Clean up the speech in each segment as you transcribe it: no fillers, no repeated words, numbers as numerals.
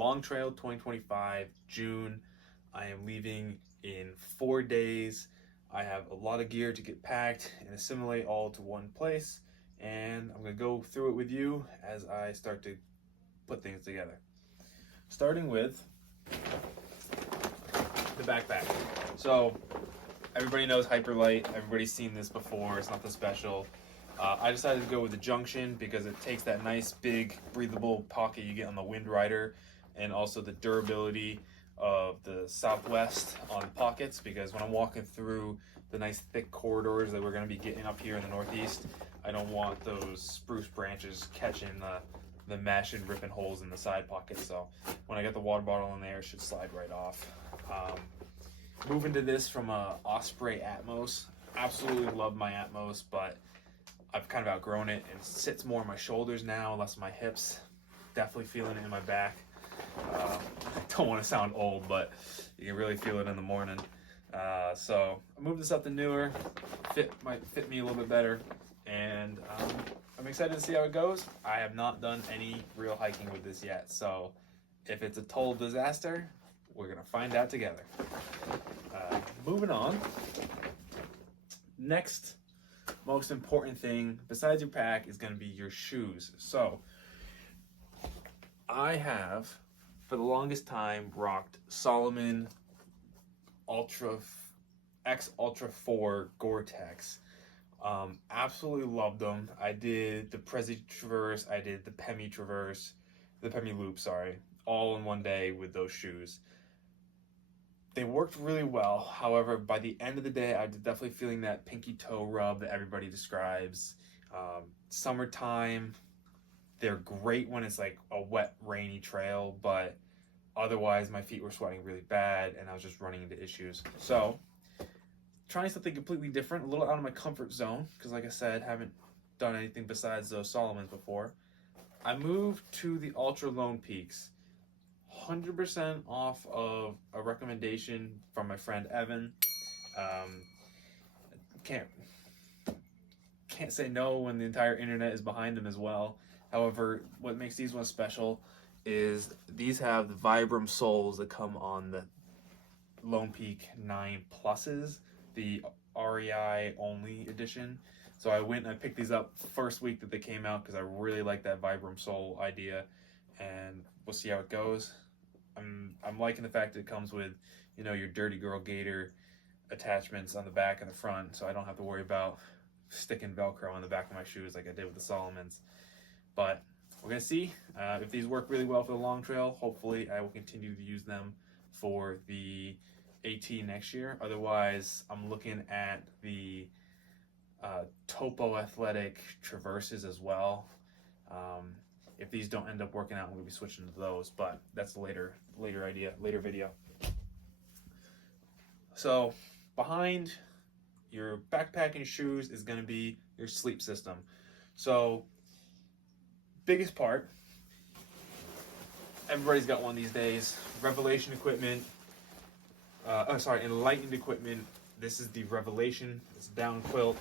Long Trail 2025, June. I am leaving in 4 days. I have a lot of gear to get packed and assimilate all to one place, and I'm going to go through it with you as I start to put things together. Starting with the backpack. So everybody knows Hyperlight. Everybody's seen this before. It's nothing special. I decided to go with the Junction because it takes that nice big breathable pocket you get on the Wind Rider, and also the durability of the Southwest on pockets, because when I'm walking through the nice thick corridors that we're going to be getting up here in the Northeast, I don't want those spruce branches catching the mesh and ripping holes in the side pockets. So when I get the water bottle in there, it should slide right off. Moving to this from a Osprey Atmos. Absolutely love my Atmos, but I've kind of outgrown it. It sits more on my shoulders now, less on my hips. Definitely feeling it in my back. I don't want to sound old, but you can really feel it in the morning. So I moved this up to newer. Might fit me a little bit better, and I'm excited to see how it goes. I have not done any real hiking with this yet, so if it's a total disaster, we're gonna find out together. Moving on. Next most important thing besides your pack is going to be your shoes. So I have for the longest time rocked Salomon X Ultra 4 Gore-Tex. Absolutely loved them. I did the Prezi Traverse, I did the Pemi Loop, all in one day with those shoes. They worked really well. However, by the end of the day, I was definitely feeling that pinky toe rub that everybody describes. Summertime, they're great when it's like a wet, rainy trail, but otherwise my feet were sweating really bad and I was just running into issues. So, trying something completely different, a little out of my comfort zone, because like I said, haven't done anything besides those Salomons before. I moved to the Ultra Lone Peaks. 100% off of a recommendation from my friend Evan. Can't say no when the entire internet is behind him as well. However, what makes these ones special is these have the Vibram soles that come on the Lone Peak 9 Pluses, the REI only edition. So I went and I picked these up first week that they came out because I really like that Vibram sole idea, and we'll see how it goes. I'm liking the fact that it comes with, your Dirty Girl Gator attachments on the back and the front, so I don't have to worry about sticking Velcro on the back of my shoes like I did with the Salomons. But we're gonna see if these work really well for the long trail. Hopefully, I will continue to use them for the AT next year. Otherwise, I'm looking at the Topo Athletic Traverses as well. If these don't end up working out, I'm going to be switching to those, but that's a later video. So behind your backpack and shoes is going to be your sleep system. So biggest part, everybody's got one these days. Revelation equipment. Enlightened equipment. This is the Revelation. It's down quilt.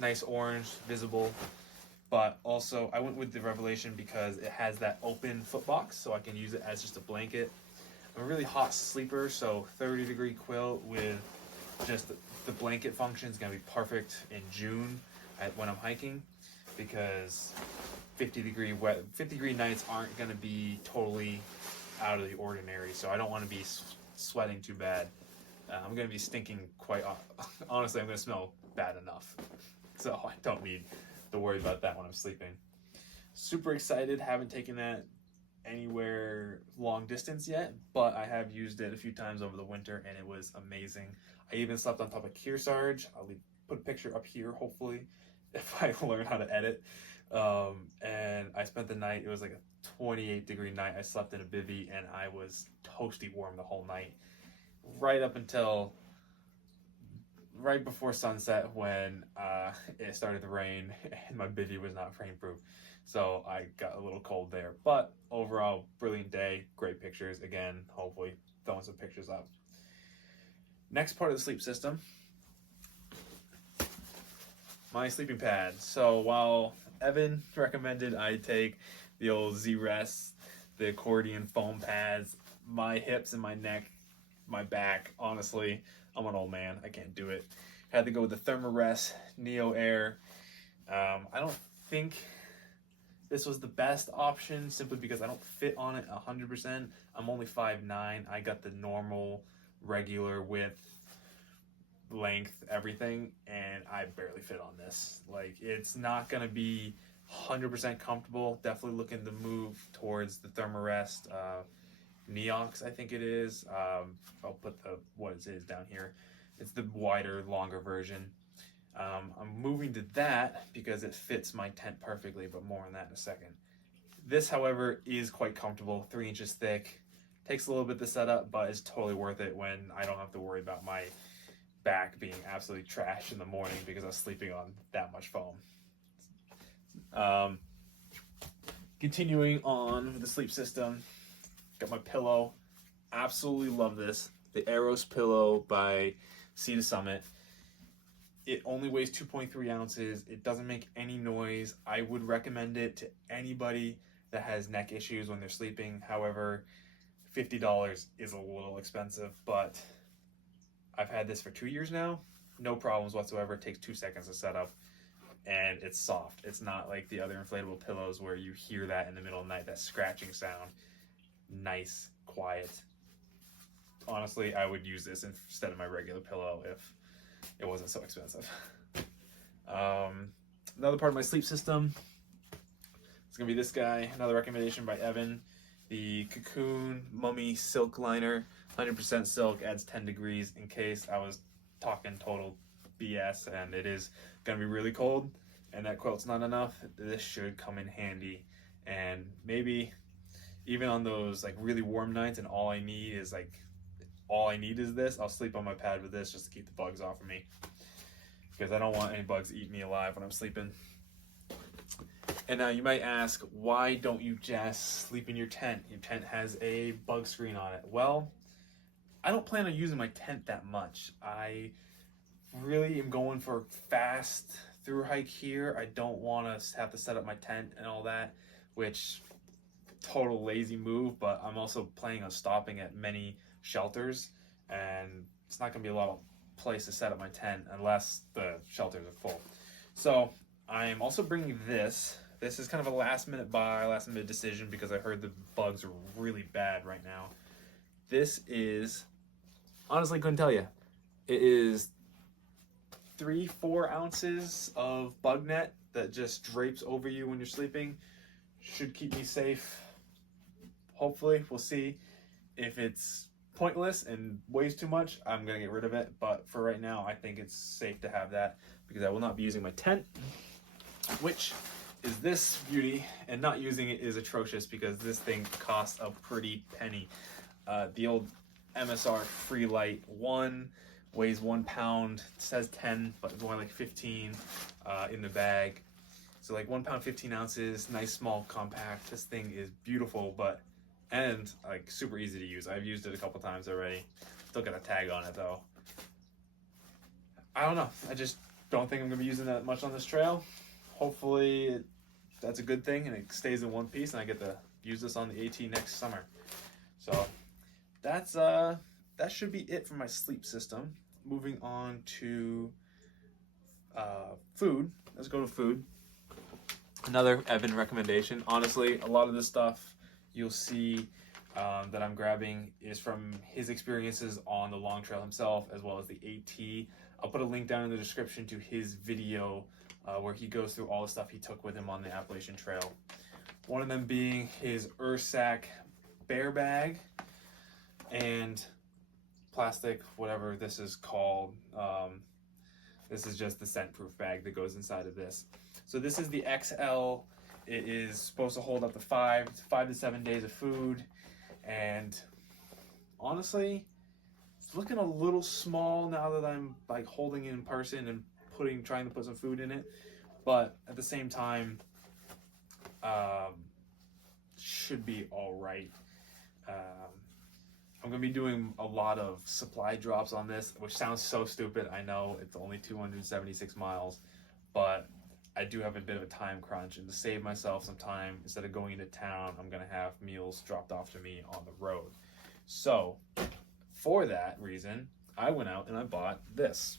Nice orange, visible. But also, I went with the Revelation because it has that open foot box, so I can use it as just a blanket. I'm a really hot sleeper, so 30-degree quilt with just the blanket function is going to be perfect in June when I'm hiking, because 50-degree nights aren't going to be totally out of the ordinary, so I don't want to be sweating too bad. I'm going to be stinking honestly, I'm going to smell bad enough, so I don't need to worry about that when I'm sleeping. Super excited. Haven't taken that anywhere long distance yet, but I have used it a few times over the winter and it was amazing. I even slept on top of Kearsarge. I'll put a picture up here, hopefully, if I learn how to edit. And I spent the night, it was like a 28-degree night. I slept in a bivvy and I was toasty warm the whole night, right up until right before sunset, when it started to rain and my bivvy was not rainproof, so I got a little cold there. But overall, brilliant day, great pictures. Again, hopefully throwing some pictures up. Next part of the sleep system, my sleeping pad. So while Evan recommended I take the old Z-Rest, the accordion foam pads, my hips and my neck, my back. Honestly, I'm an old man. I can't do it. Had to go with the Thermarest Neo Air. I don't think this was the best option simply because I don't fit on it 100%. I'm only 5'9". I got the normal, regular width, length, everything, and I barely fit on this. Like, it's not going to be 100% comfortable. Definitely looking to move towards the Thermarest Neox, I think it is. I'll put the what it is down here. It's the wider, longer version. I'm moving to that because it fits my tent perfectly, but more on that in a second. This, however, is quite comfortable, 3 inches thick. Takes a little bit to set up, but it's totally worth it when I don't have to worry about my back being absolutely trash in the morning because I'm sleeping on that much foam. Continuing on with the sleep system, got my pillow. Absolutely love this. The Eros pillow by Sea to Summit. It only weighs 2.3 ounces. It doesn't make any noise. I would recommend it to anybody that has neck issues when they're sleeping. However, $50 is a little expensive, but I've had this for 2 years now. No problems whatsoever. It takes 2 seconds to set up, and it's soft. It's not like the other inflatable pillows where you hear that in the middle of the night, that scratching sound. Nice, quiet. Honestly, I would use this instead of my regular pillow if it wasn't so expensive. Another part of my sleep system is going to be this guy. Another recommendation by Evan. The Cocoon Mummy Silk Liner. 100% silk, adds 10 degrees in case I was talking total BS and it is going to be really cold and that quilt's not enough. This should come in handy. And maybe even on those like really warm nights and all I need is this, I'll sleep on my pad with this just to keep the bugs off of me, because I don't want any bugs to eat me alive when I'm sleeping. And now you might ask, why don't you just sleep in your tent? Your tent has a bug screen on it. Well, I don't plan on using my tent that much. I really am going for fast through hike here. I don't want to have to set up my tent and all that, which total lazy move, but I'm also planning on stopping at many shelters, and it's not going to be a lot of place to set up my tent unless the shelters are full. So I'm also bringing this. This is kind of a last minute decision because I heard the bugs are really bad right now. This is, honestly couldn't tell you. It is 3-4 ounces of bug net that just drapes over you when you're sleeping. Should keep me safe. Hopefully, we'll see. If it's pointless and weighs too much, I'm gonna get rid of it. But for right now, I think it's safe to have that because I will not be using my tent, which is this beauty, and not using it is atrocious because this thing costs a pretty penny. The old MSR Free Light 1 weighs 1 pound, it says 10, but it's only like 15 in the bag. So like 1 pound, 15 ounces, nice, small, compact. This thing is beautiful, and like super easy to use. I've used it a couple times already. Still got a tag on it though. I don't know. I just don't think I'm gonna be using that much on this trail. Hopefully that's a good thing and it stays in one piece and I get to use this on the AT next summer. So that's that should be it for my sleep system. Moving on to food. Let's go to food. Another Evan recommendation. Honestly, a lot of this stuff you'll see that I'm grabbing is from his experiences on the long trail himself, as well as the AT. I'll put a link down in the description to his video where he goes through all the stuff he took with him on the Appalachian Trail. One of them being his Ursack bear bag and plastic, whatever this is called. This is just the scent-proof bag that goes inside of this. So this is the XL. It is supposed to hold up to 5 to 7 days of food, and honestly, it's looking a little small now that I'm like holding it in person and trying to put some food in it. But at the same time, should be all right. I'm gonna be doing a lot of supply drops on this, which sounds so stupid. I know it's only 276 miles, but I do have a bit of a time crunch, and to save myself some time, instead of going into town, I'm gonna have meals dropped off to me on the road. So, for that reason, I went out and I bought this.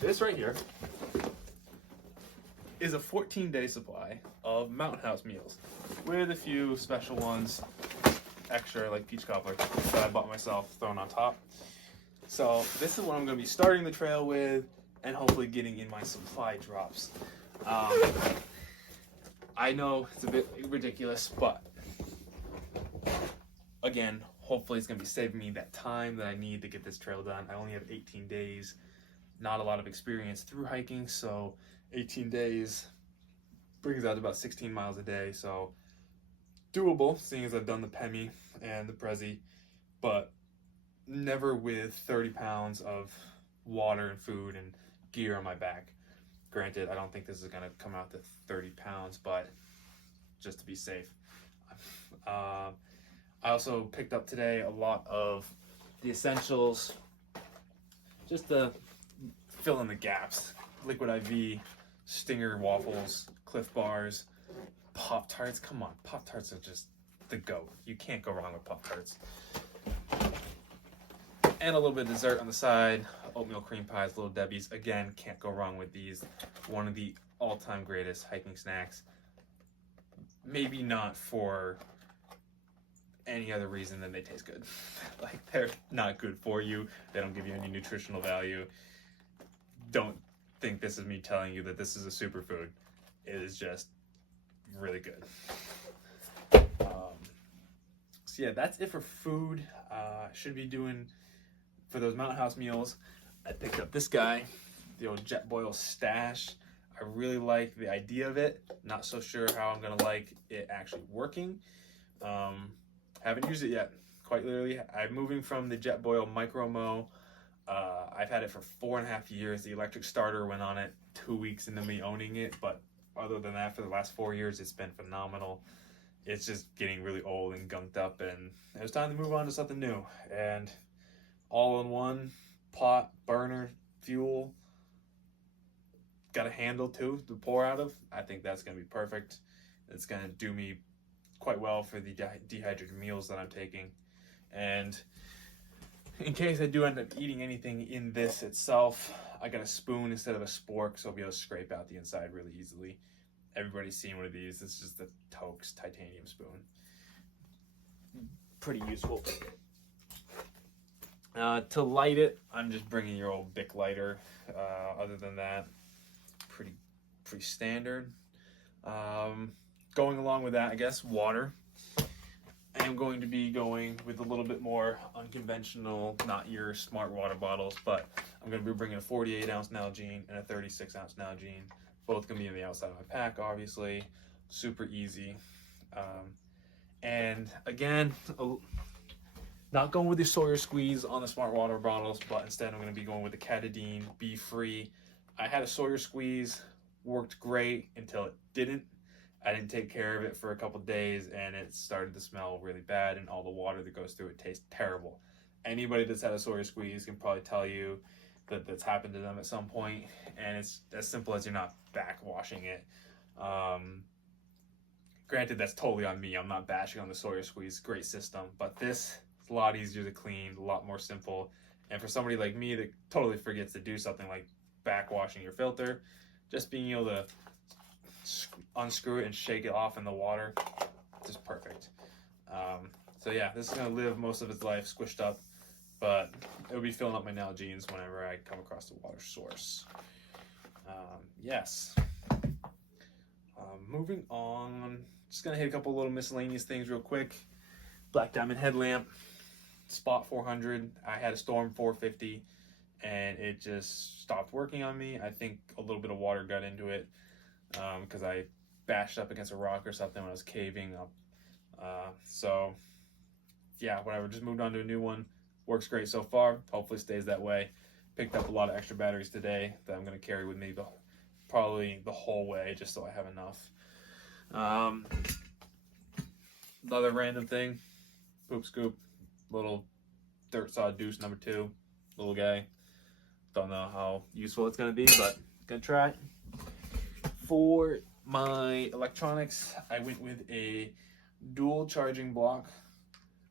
This right here is a 14-day supply of Mountain House meals, with a few special ones, extra, like peach cobbler, that I bought myself, thrown on top. So this is what I'm going to be starting the trail with, and hopefully getting in my supply drops. I know it's a bit ridiculous, but again, hopefully it's going to be saving me that time that I need to get this trail done. I only have 18 days, not a lot of experience through hiking, so 18 days brings out about 16 miles a day, so doable, seeing as I've done the Pemi and the Prezi, but never with 30 pounds of water and food and gear on my back. Granted, I don't think this is going to come out to 30 pounds, but just to be safe. I also picked up today a lot of the essentials, just to fill in the gaps. Liquid IV, Stinger waffles, Cliff Bars, Pop-Tarts. Come on, Pop-Tarts are just the GOAT. You can't go wrong with Pop-Tarts. And a little bit of dessert on the side, oatmeal cream pies, Little Debbie's. Again, can't go wrong with these. One of the all-time greatest hiking snacks. Maybe not for any other reason than they taste good. Like, they're not good for you. They don't give you any nutritional value. Don't think this is me telling you that this is a superfood. It is just really good. So yeah, that's it for food. Should be doing, for those Mountain House meals, I picked up this guy, the old Jetboil Stash. I really like the idea of it. Not so sure how I'm gonna like it actually working. Haven't used it yet, quite literally. I'm moving from the Jetboil Micro Mo. I've had it for 4.5 years. The electric starter went on it 2 weeks into me owning it, but other than that, for the last 4 years, it's been phenomenal. It's just getting really old and gunked up, and it was time to move on to something new. And all in one, pot, burner, fuel, got a handle too to pour out of. I think that's going to be perfect. It's going to do me quite well for the dehydrated meals that I'm taking. And in case I do end up eating anything in this itself, I got a spoon instead of a spork, so I'll be able to scrape out the inside really easily. Everybody's seen one of these. This is just the Tokes titanium spoon. Pretty useful. To light it, I'm just bringing your old Bic lighter. Other than that, pretty standard. Going along with that, I guess, water. I am going to be going with a little bit more unconventional, not your smart water bottles, but I'm going to be bringing a 48-ounce Nalgene and a 36-ounce Nalgene. Both going to be in the outside of my pack, obviously. Super easy. And again, not going with the Sawyer Squeeze on the smart water bottles, but instead I'm going to be going with the Katadyn Be Free. I had a Sawyer Squeeze, worked great until it didn't. I didn't take care of it for a couple days, and it started to smell really bad, and all the water that goes through it tastes terrible. Anybody that's had a Sawyer Squeeze can probably tell you that that's happened to them at some point, and it's as simple as you're not backwashing it. Granted, that's totally on me. I'm not bashing on the Sawyer Squeeze. Great system, but this is a lot easier to clean, a lot more simple, and for somebody like me that totally forgets to do something like backwashing your filter, just being able to unscrew it and shake it off in the water, just perfect. So yeah, this is going to live most of its life squished up, but it'll be filling up my Nalgene's whenever I come across the water source. Yes. Moving on, just going to hit a couple little miscellaneous things real quick. Black Diamond headlamp, Spot 400. I had a Storm 450, and it just stopped working on me. I think a little bit of water got into it, because I bashed up against a rock or something when I was caving up. So yeah, whatever, just moved on to a new one. Works great so far, hopefully stays that way. Picked up a lot of extra batteries today that I'm going to carry with me probably the whole way, just so I have enough. Another random thing, Poop Scoop, little dirt saw deuce number 2, little guy. Don't know how useful it's gonna be, but gonna try it. For my electronics, I went with a dual charging block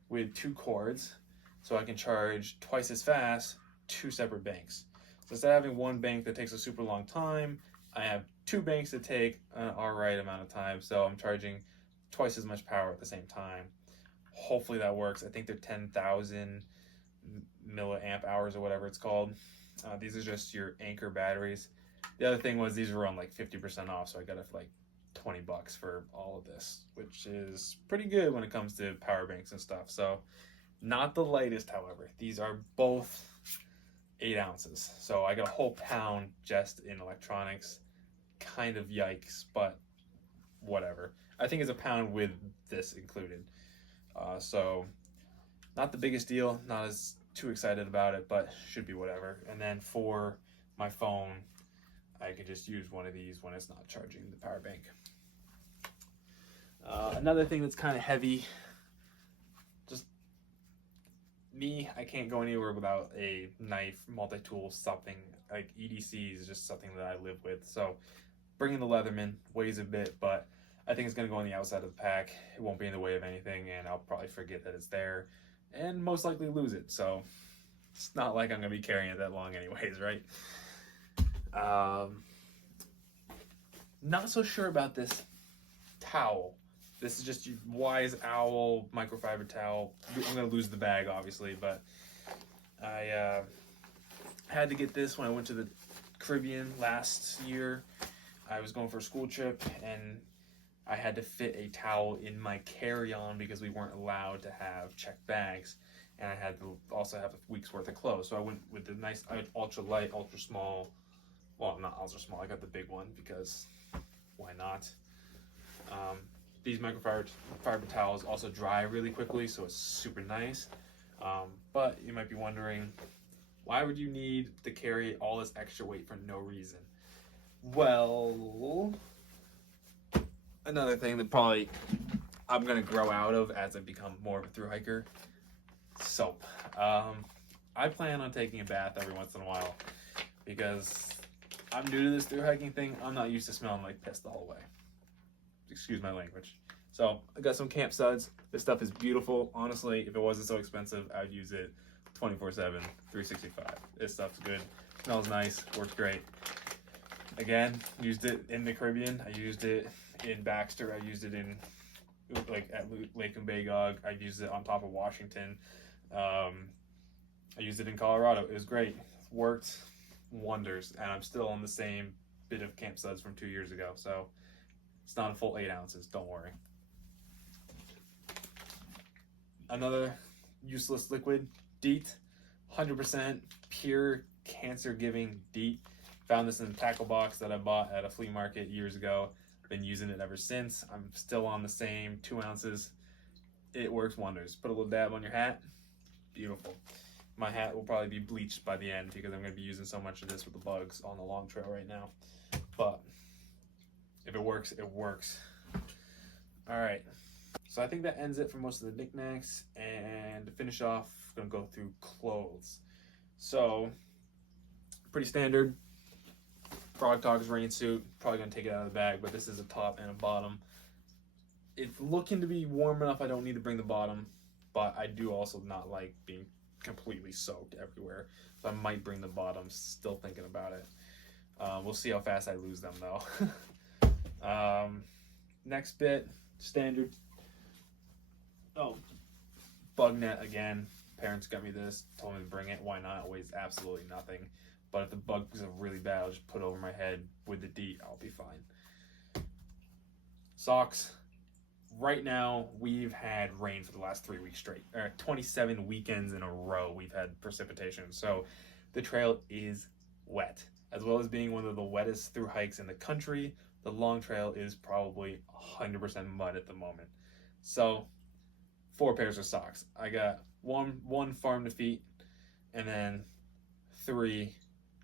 with 2 cords, so I can charge twice as fast 2 separate banks. So instead of having one bank that takes a super long time, I have 2 banks that take an alright amount of time, so I'm charging twice as much power at the same time. Hopefully that works. I think they're 10,000 milliamp hours or whatever it's called. These are just your Anchor batteries. The other thing was these were on like 50% off, so I got it for like $20 for all of this, which is pretty good when it comes to power banks and stuff. So not the lightest, however. These are both 8 ounces, so I got a whole pound just in electronics. Kind of yikes, but whatever. I think it's a pound with this included, so not the biggest deal, not as too excited about it, but should be whatever. And then for my phone, I can just use one of these when it's not charging the power bank. Another thing that's kind of heavy, just me, I can't go anywhere without a knife, multi-tool, something. Like EDC is just something that I live with. So bringing the Leatherman weighs a bit, but I think it's going to go on the outside of the pack. It won't be in the way of anything, and I'll probably forget that it's there and most likely lose it. So it's not like I'm going to be carrying it that long anyways, right? Not so sure about this towel. This is just your Wise Owl microfiber towel. I'm going to lose the bag, obviously, but I had to get this when I went to the Caribbean last year. I was going for a school trip, and I had to fit a towel in my carry-on because we weren't allowed to have checked bags, and I had to also have a week's worth of clothes. So I went with the nice ultra light, ultra small. Well, not ultra small. I got the big one because why not? These microfiber towels also dry really quickly, so it's super nice. But you might be wondering, why would you need to carry all this extra weight for no reason? Well, another thing that probably I'm gonna grow out of as I become more of a thru hiker, soap. I plan on taking a bath every once in a while because I'm new to this thru hiking thing. I'm not used to smelling like piss the whole way. Excuse my language. So I got some camp suds. This stuff is beautiful. Honestly, if it wasn't so expensive, I'd use it 24/7, 365. This stuff's good. Smells nice. Works great. Again, used it in the Caribbean. I used it in Baxter. I used it in like at Lake and Bagog. I used it on top of Washington. I used it in Colorado. It was great. Worked wonders, and I'm still on the same bit of camp suds from 2 years ago. So it's not a full 8 ounces. Don't worry. Another useless liquid, DEET, 100% pure cancer-giving DEET. Found this in a tackle box that I bought at a flea market years ago. Been using it ever since. I'm still on the same 2 ounces. It works wonders. Put a little dab on your hat. Beautiful. My hat will probably be bleached by the end because I'm going to be using so much of this with the bugs on the long trail right now. But if it works, it works. All right. So I think that ends it for most of the knickknacks. And to finish off, I'm going to go through clothes. So, pretty standard. Frog Talks rain suit. Probably going to take it out of the bag, but this is a top and a bottom. It's looking to be warm enough I don't need to bring the bottom, but I do also not like being completely soaked everywhere. So I might bring the bottom, still thinking about it. We'll see how fast I lose them though. Next bit, standard. Oh, bug net again. Parents got me this, told me to bring it. Why not? It weighs absolutely nothing. But if the bugs are really bad, I'll just put it over my head with the DEET. I'll be fine. Socks. Right now, we've had rain for the last 3 weeks straight. 27 weekends in a row we've had precipitation. So the trail is wet. As well as being one of the wettest through hikes in the country, the long trail is probably 100% mud at the moment. So 4 pairs of socks. I got one farm to feet, and then 3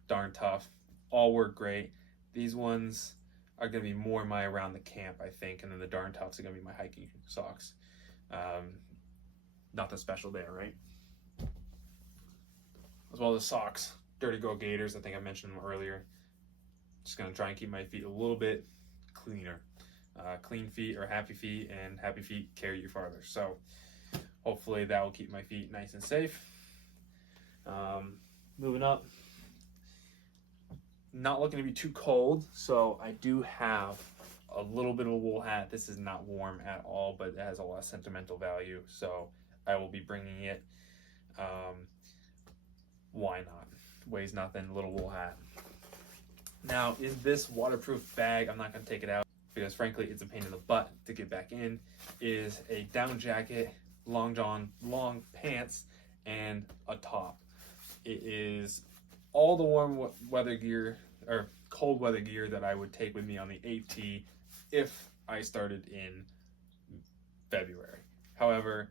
darn tough. All work great. These ones are going to be more my around the camp, I think, and then the darn toughs are going to be my hiking socks. Nothing special there, right? As well as socks. Dirty Girl Gators. I think I mentioned them earlier. Just gonna try and keep my feet a little bit cleaner. Clean feet are happy feet, and happy feet carry you farther. So hopefully that will keep my feet nice and safe. Moving up, not looking to be too cold, so I do have a little bit of a wool hat. This is not warm at all, but it has a lot of sentimental value, so I will be bringing it. Why not? Weighs nothing, little wool hat. Now, is this waterproof bag? I'm not going to take it out because frankly it's a pain in the butt to get back in. Is a down jacket, long john, long pants, and a top. It is all the warm weather gear or cold weather gear that I would take with me on the AT if I started in February. However,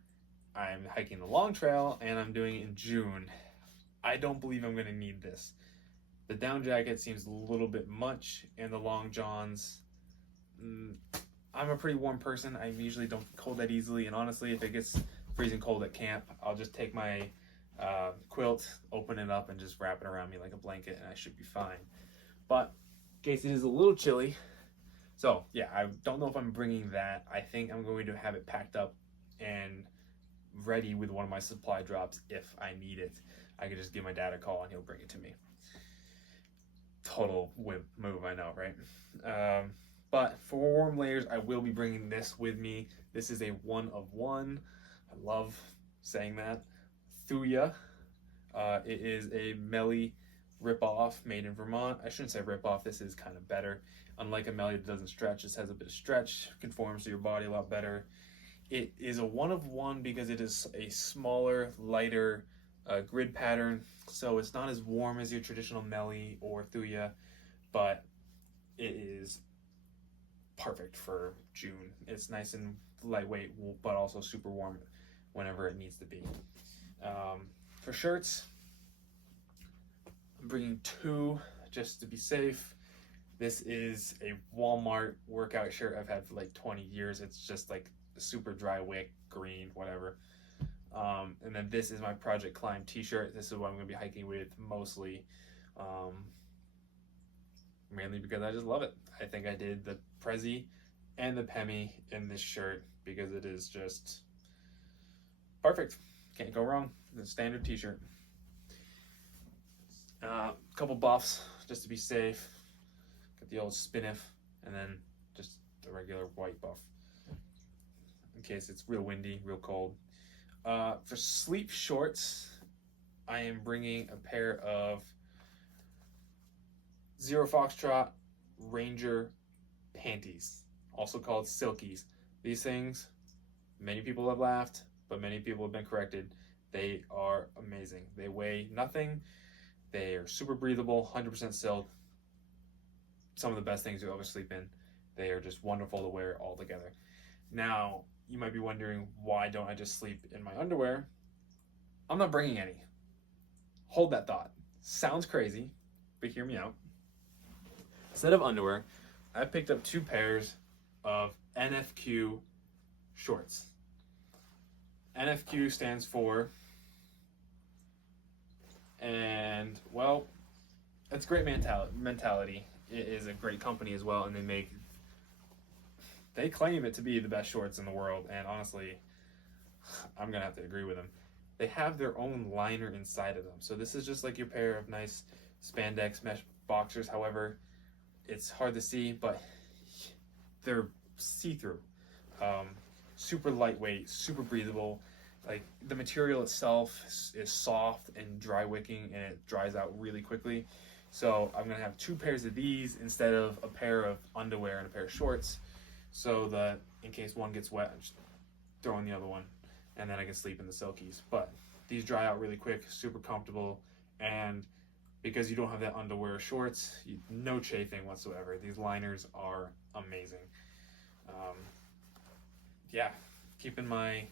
I'm hiking the long trail and I'm doing it in June. I don't believe I'm going to need this. The down jacket seems a little bit much, and the long johns, I'm a pretty warm person. I usually don't get cold that easily, and honestly, if it gets freezing cold at camp, I'll just take my quilt, open it up, and just wrap it around me like a blanket, and I should be fine. But in case it is a little chilly, so yeah, I don't know if I'm bringing that. I think I'm going to have it packed up and ready with one of my supply drops if I need it. I could just give my dad a call and he'll bring it to me. Total whip move, I know, right? But for warm layers, I will be bringing this with me. This is a 1 of 1. I love saying that. Thuya. It is a Melly ripoff made in Vermont. I shouldn't say ripoff. This is kind of better. Unlike a Melly that doesn't stretch, this has a bit of stretch, conforms to your body a lot better. It is a 1 of 1 because it is a smaller, lighter grid pattern, so it's not as warm as your traditional Melly or Thuya, but it is perfect for June. It's nice and lightweight, but also super warm whenever it needs to be. For shirts, I'm bringing 2 just to be safe. This is a Walmart workout shirt I've had for like 20 years. It's just like super dry wick, green, whatever. And then this is my Project Climb t-shirt. This is what I'm going to be hiking with mostly. Mainly because I just love it. I think I did the Prezi and the Pemi in this shirt because it is just perfect. Can't go wrong. The standard t-shirt. Couple buffs just to be safe. Got the old Spinif and then just the regular white buff in case it's real windy, real cold. For sleep shorts, I am bringing a pair of Zero Foxtrot Ranger panties, also called Silkies. These things, many people have laughed, but many people have been corrected. They are amazing. They weigh nothing. They are super breathable, 100% silk. Some of the best things you'll ever sleep in. They are just wonderful to wear all together. Now, you might be wondering, why don't I just sleep in my underwear? I'm not bringing any. Hold that thought. Sounds crazy, but hear me out. Instead of underwear, I picked up 2 pairs of NFQ shorts. NFQ stands for, and well, it's great mentality. It is a great company as well, and they claim it to be the best shorts in the world, and honestly, I'm gonna have to agree with them. They have their own liner inside of them, so this is just like your pair of nice spandex mesh boxers. However, it's hard to see, but they're see-through. Super lightweight, super breathable. Like, the material itself is soft and dry wicking, and it dries out really quickly. So I'm gonna have 2 pairs of these instead of a pair of underwear and a pair of shorts, so that in case one gets wet, I just throw in the other one, and then I can sleep in the Silkies. But these dry out really quick, super comfortable, and because you don't have that underwear or shorts, no chafing whatsoever. These liners are amazing. Yeah, keeping my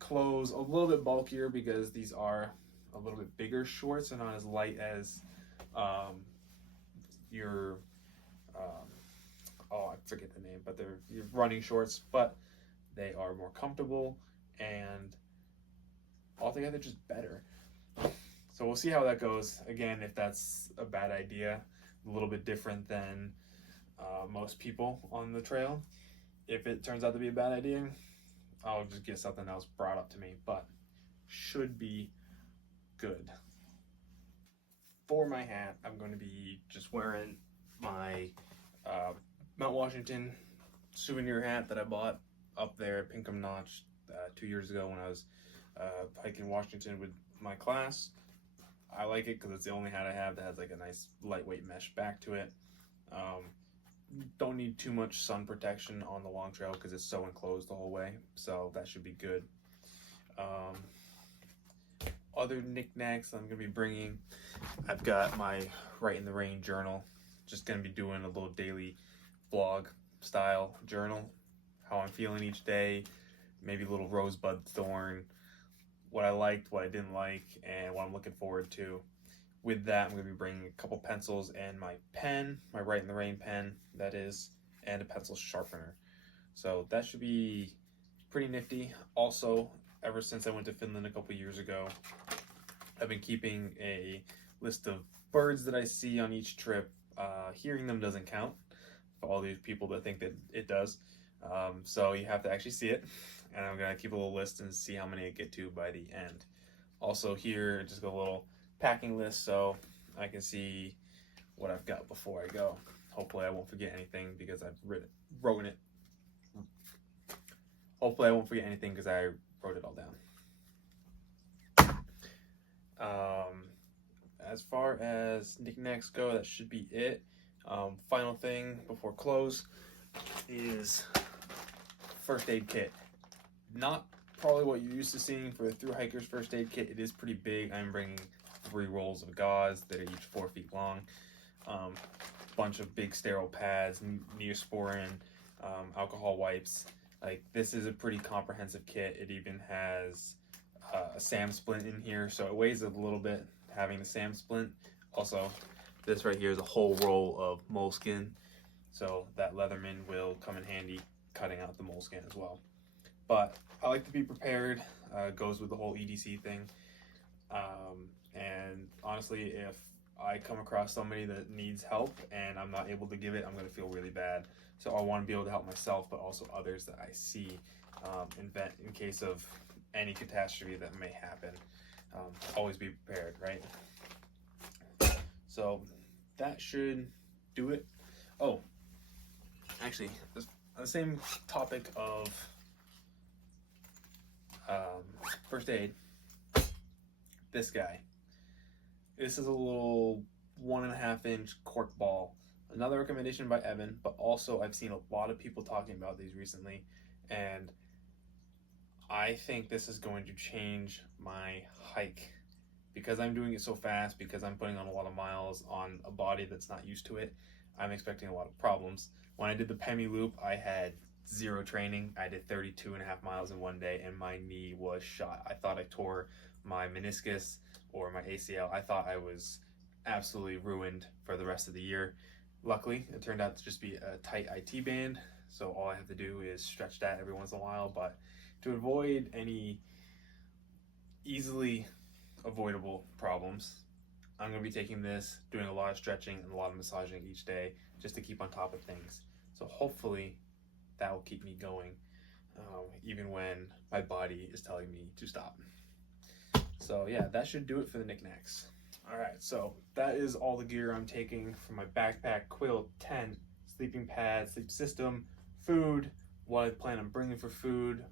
clothes a little bit bulkier because these are a little bit bigger shorts and not as light as your I forget the name, but they're your running shorts, but they are more comfortable and altogether just better. So we'll see how that goes. Again, if that's a bad idea, a little bit different than most people on the trail. If it turns out to be a bad idea, I'll just get something else brought up to me, but should be good. For my hat, I'm going to be just wearing my Mount Washington souvenir hat that I bought up there at Pinkham Notch 2 years ago when I was hiking Washington with my class. I like it because it's the only hat I have that has like a nice lightweight mesh back to it. Don't need too much sun protection on the long trail because it's so enclosed the whole way, so that should be good. Other knickknacks I'm gonna be bringing, I've got my Write in the Rain journal. Just gonna be doing a little daily vlog style journal, how I'm feeling each day, maybe a little rosebud thorn, what I liked, what I didn't like, and what I'm looking forward to. With that, I'm going to be bringing a couple pencils and my pen, my Write in the Rain pen, that is, and a pencil sharpener. So that should be pretty nifty. Also, ever since I went to Finland a couple years ago, I've been keeping a list of birds that I see on each trip. Hearing them doesn't count for all these people that think that it does. So you have to actually see it. And I'm going to keep a little list and see how many I get to by the end. Also here, just a little packing list so I can see what I've got before I go. Hopefully I won't forget anything because I've wrote it. Hopefully I won't forget anything because I wrote it all down. As far as knickknacks go, that should be it. Final thing before close is first aid kit. Not probably what you're used to seeing for a thru hiker's first aid kit. It is pretty big. I'm bringing 3 rolls of gauze that are each 4 feet long, bunch of big sterile pads, Neosporin, alcohol wipes. Like, this is a pretty comprehensive kit. It even has a SAM splint in here, so it weighs a little bit having the SAM splint. Also, this right here is a whole roll of moleskin, so that Leatherman will come in handy cutting out the moleskin as well. But I like to be prepared. Goes with the whole EDC thing. And honestly, if I come across somebody that needs help and I'm not able to give it, I'm going to feel really bad. So I want to be able to help myself, but also others that I see in case of any catastrophe that may happen. Always be prepared, right? So that should do it. Oh, actually, on the same topic of first aid, this guy. This is a little 1.5 inch cork ball. Another recommendation by Evan, but also I've seen a lot of people talking about these recently, and I think this is going to change my hike because I'm doing it so fast, because I'm putting on a lot of miles on a body that's not used to it. I'm expecting a lot of problems. When I did the Pemi Loop, I had 0 training. I did 32.5 miles in one day and my knee was shot. I thought I tore my meniscus or my ACL. I thought I was absolutely ruined for the rest of the year. Luckily, it turned out to just be a tight IT band, so all I have to do is stretch that every once in a while. But to avoid any easily avoidable problems, I'm going to be taking this, doing a lot of stretching and a lot of massaging each day just to keep on top of things. So hopefully that will keep me going, even when my body is telling me to stop. So yeah, that should do it for the knickknacks. All right, so that is all the gear I'm taking for my backpack, quilt, tent, sleeping pad, sleep system, food, what I plan on bringing for food,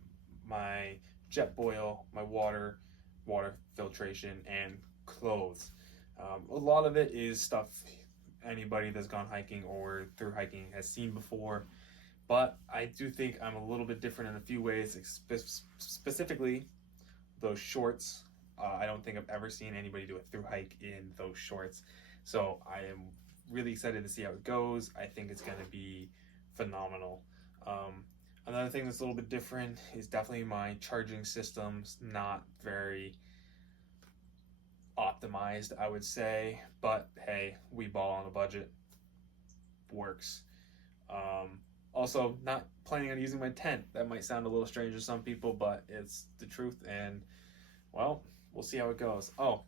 my jet boil, my water filtration, and clothes. A lot of it is stuff anybody that's gone hiking or through hiking has seen before, but I do think I'm a little bit different in a few ways, specifically those shorts. I don't think I've ever seen anybody do a through hike in those shorts, so I am really excited to see how it goes. I think it's going to be phenomenal. Another thing that's a little bit different is definitely my charging system's not very optimized, I would say, but hey, we ball on a budget. Works. Also, not planning on using my tent. That might sound a little strange to some people, but it's the truth, and well, we'll see how it goes. Oh,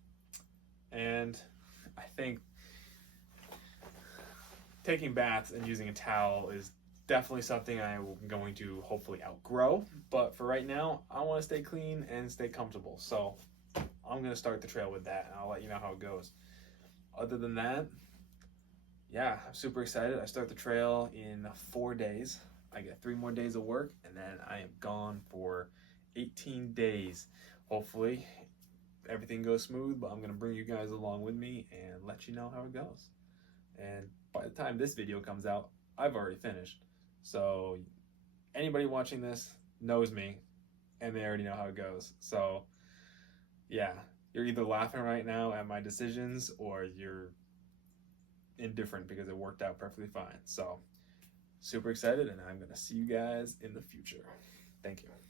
And I think taking baths and using a towel is definitely something I'm going to hopefully outgrow. But for right now, I want to stay clean and stay comfortable. So I'm going to start the trail with that, and I'll let you know how it goes. Other than that, yeah, I'm super excited. I start the trail in 4 days. I get 3 more days of work, and then I am gone for 18 days. Hopefully, everything goes smooth, but I'm going to bring you guys along with me and let you know how it goes. And by the time this video comes out, I've already finished. So anybody watching this knows me, and they already know how it goes. So yeah, you're either laughing right now at my decisions, or you're indifferent because it worked out perfectly fine. So super excited, and I'm going to see you guys in the future. Thank you.